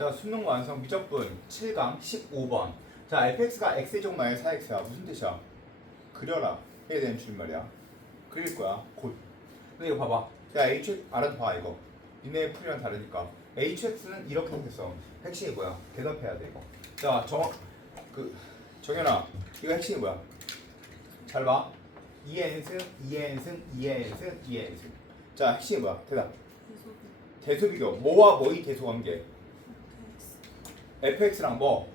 자, 수능 완성 미적분 7강 15번. 자, fx가 x제곱 마이너스 4x야. 무슨 뜻이야? 그려라. 해야 되는 줄말이야. 그릴 거야. 곧. 근데 이거 봐봐. 야, h 알아서 봐 이거. 니네 풀이랑 다르니까. hx는 이렇게 생겼어. 핵심이 뭐야? 대답해야 돼 이거. 자, 정, 그 정현아, 이거 핵심이 뭐야? 잘 봐. 2n승, 2n승, 2n승, 2n승. 자, 핵심이 뭐야? 대답. 대소비교. 뭐와 뭐의 대소관계? Fx랑 뭐?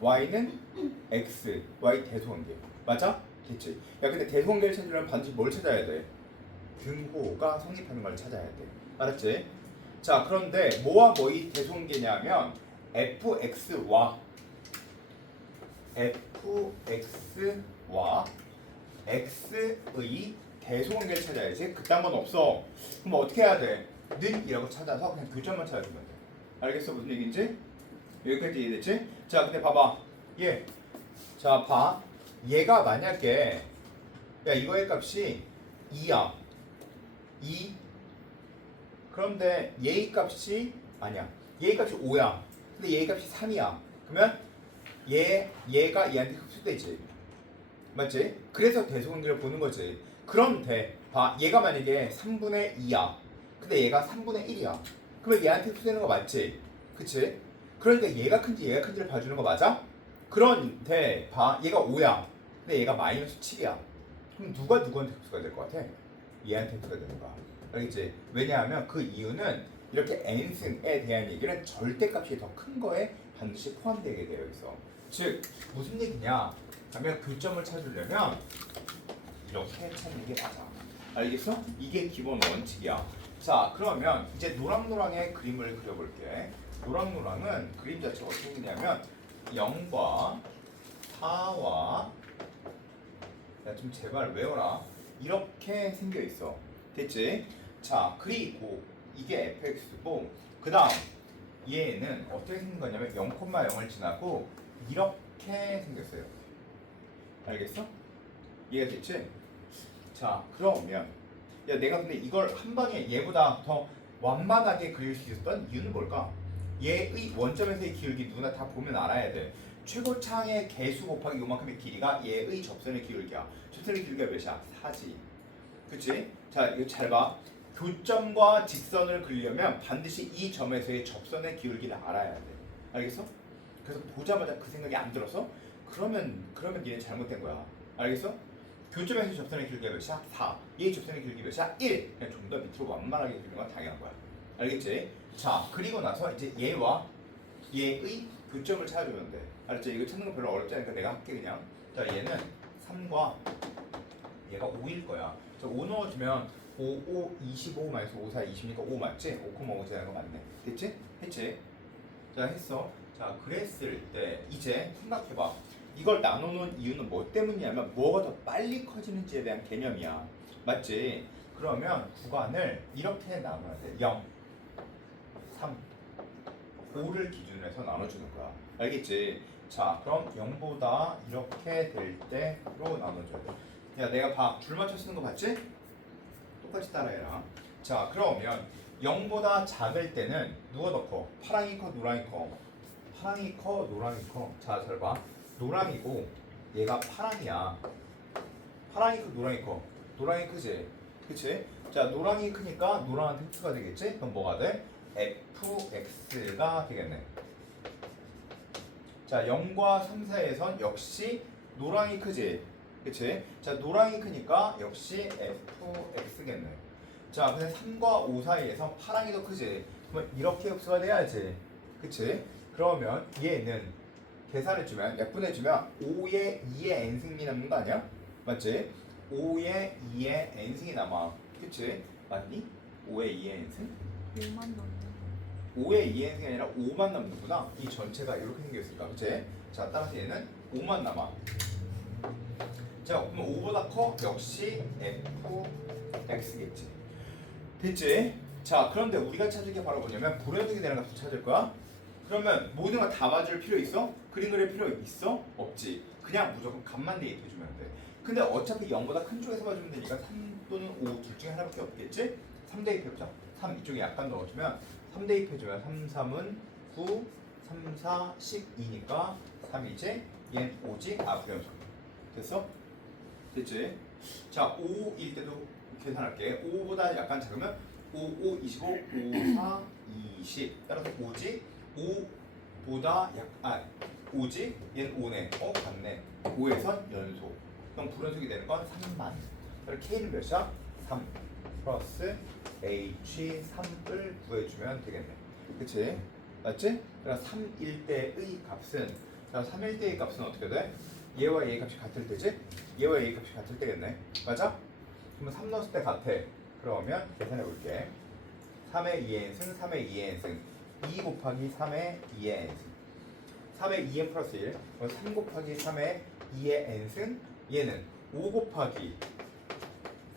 y는 x, y 대소관계. 맞아? 됐지? 야 근데 대소관계를 찾으려면 반드시 뭘 찾아야 돼? 등호가 성립하는 걸 찾아야 돼. 알았지? 자 그런데 뭐와 뭐의 대소관계냐면 fx와 fx와 x의 대소관계를 찾아야지. 그딴 건 없어. 그럼 어떻게 해야 돼? 는이라고 찾아서 그냥 교점만 찾아주면 돼. 알겠어 무슨 얘기인지? 여기까지 이해됐지? 자 근데 봐봐 얘. 자 봐. 얘가 만약에 야 이거의 값이 2야. 2. 그런데 얘의 값이 아니야. 얘의 값이 5야. 근데 얘의 값이 3이야. 그러면 얘 얘가 얘한테 흡수되지. 맞지? 그래서 대소관계를 보는 거지. 그런데 봐 얘가 만약에 3분의 2야. 근데 얘가 3분의 1이야. 그러면 얘한테 흡수되는 거 맞지? 그치? 그러니까 얘가 큰지 얘가 큰지를 봐주는 거 맞아? 그런데 봐 얘가 5야. 근데 얘가 마이너스 7이야. 그럼 누가 누구한테 흡수가 될 것 같아? 얘한테 흡수가 되는 거야. 알겠지? 왜냐하면 그 이유는 이렇게 n승에 대한 얘기는 절대값이 더 큰 거에 반드시 포함되게 되어 있어. 즉 무슨 얘기냐? 하면 교점을 찾으려면 이렇게 찾는 게 맞아. 알겠어? 이게 기본 원칙이야. 자, 그러면 이제 노랑노랑의 그림을 그려볼게. 노랑노랑은 그림 자체가 어떻게 생기냐면 0과 4와 야, 좀 제발 외워라. 이렇게 생겨 있어. 됐지? 자, 그리고 이게 fx고 그 다음 얘는 어떻게 생긴 거냐면 0,0을 지나고 이렇게 생겼어요. 알겠어? 이해가 됐지? 자, 그러면 야 내가 근데 이걸 한 방에 얘보다 더 완만하게 그릴 수 있었던 이유는 뭘까? 얘의 원점에서의 기울기 누구나 다 보면 알아야 돼. 최고창의 개수 곱하기 요만큼의 길이가 얘의 접선의 기울기야. 접선의 기울기가 몇이야? 4지. 그치? 자, 이거 잘 봐. 교점과 직선을 그리려면 반드시 이 점에서의 접선의 기울기를 알아야 돼. 알겠어? 그래서 보자마자 그 생각이 안 들어서 그러면 그러면 니네 잘못된 거야. 알겠어? 교점에서 접선의 길이가 몇이야? 4. 얘 접선의 길이 몇이야? 1. 그냥 좀 더 밑으로 완만하게 그리는 건 당연한 거야. 알겠지? 자, 그리고 나서 이제 얘와 얘의 교점을 찾아주면 돼. 알았지? 이거 찾는 거 별로 어렵지 않으니까 내가 할게 그냥. 자, 얘는 3과 얘가 5일 거야. 자, 5 넣어주면 5, 5, 25 마이너스 5, 4, 20이니까 5 맞지? 5,5 되는 거 맞네. 됐지? 했지? 자, 했어. 자, 그랬을 때 이제 생각해봐. 이걸 나누는 이유는 뭐 때문이냐면 뭐가 더 빨리 커지는지에 대한 개념이야. 맞지? 그러면 구간을 이렇게 나눠야 돼. 0, 3, 5를 기준으로 해서 나눠주는 거야. 알겠지? 자, 그럼 0보다 이렇게 될 때로 나눠줘야 돼. 야, 내가 봐. 줄 맞춰 쓰는 거 봤지? 똑같이 따라해라. 자, 그러면 0보다 작을 때는 누가 더 커? 파랑이 커, 노랑이 커? 파랑이 커, 노랑이 커? 자, 잘 봐. 노랑이고 얘가 파랑이야. 파랑이 크 노랑이 커. 노랑이 크지? 그치? 자 노랑이 크니까 노랑한테 흡수가 되겠지? 그럼 뭐가 돼? fx가 되겠네. 자 0과 3 사이에선 역시 노랑이 크지? 그치? 자 노랑이 크니까 역시 fx겠네. 자 근데 3과 5 사이에서 파랑이 더 크지? 그러면 이렇게 흡수가 돼야지. 그치? 그러면 얘는 계산해주면 약분해주면 5의 2의 n승이 남는 거 아니야? 맞지? 5의 2의 n승이 남아 그치? 맞니? 5의 2의 n승? 5만 넘는 5의 2의 n승이 아니라 5만 남는구나 이 전체가 이렇게 생겼으니까 그치? 자 따라서 얘는 5만 남아 자 그럼 5보다 커? 역시 fx겠지 됐지? 자 그런데 우리가 찾을 게 바로 뭐냐면 불연속이 되는 값을 찾을 거야 그러면 모든 걸다 맞을 필요 있어? 그림 그릴 필요 있어? 없지. 그냥 무조건 값만 대입해 주면 돼. 근데 어차피 0보다 큰 쪽에서 봐주면 되니까 3 또는 5 둘 중에 하나밖에 없겠지? 3 대입해 보자. 3 이쪽에 약간 넣어주면 3 대입해주면 3, 3은 9, 3, 4, 12니까 3이지 얘는 5지 아 불연속 됐어? 됐지? 자 5일 때도 계산할게 5보다 약간 작으면 5, 5, 25, 5, 4, 20 따라서 5지 5보다 약, 아 5지 얘는 5네 어 같네 5에선 연속 그럼 불연속이 되는 건 3만 그럼 K는 몇이야? 3 플러스 H 3을 구해주면 되겠네 그치? 맞지? 그럼 3일 때의 값은 자 3일 때의 값은 어떻게 돼? 얘와 얘 값이 같을 때지? 얘와 얘 값이 같을 때겠네 맞아? 그러면 3 넣었을 때 같아 그러면 계산해 볼게 3의 2n승 3의 2n승 2 곱하기 3의 2의 n승 3의 2n 플러스 1 그럼 3 곱하기 3의 2의 n승 얘는 5 곱하기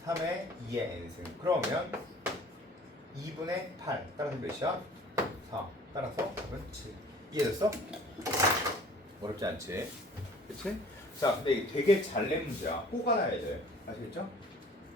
3의 2의 n승 그러면 2분의 8 따라서 몇이야? 4 따라서 답은 7 이해됐어? 어렵지 않지? 그치? 자 근데 이게 되게 잘 낸 문제야 꼭 알아야 돼 아시겠죠?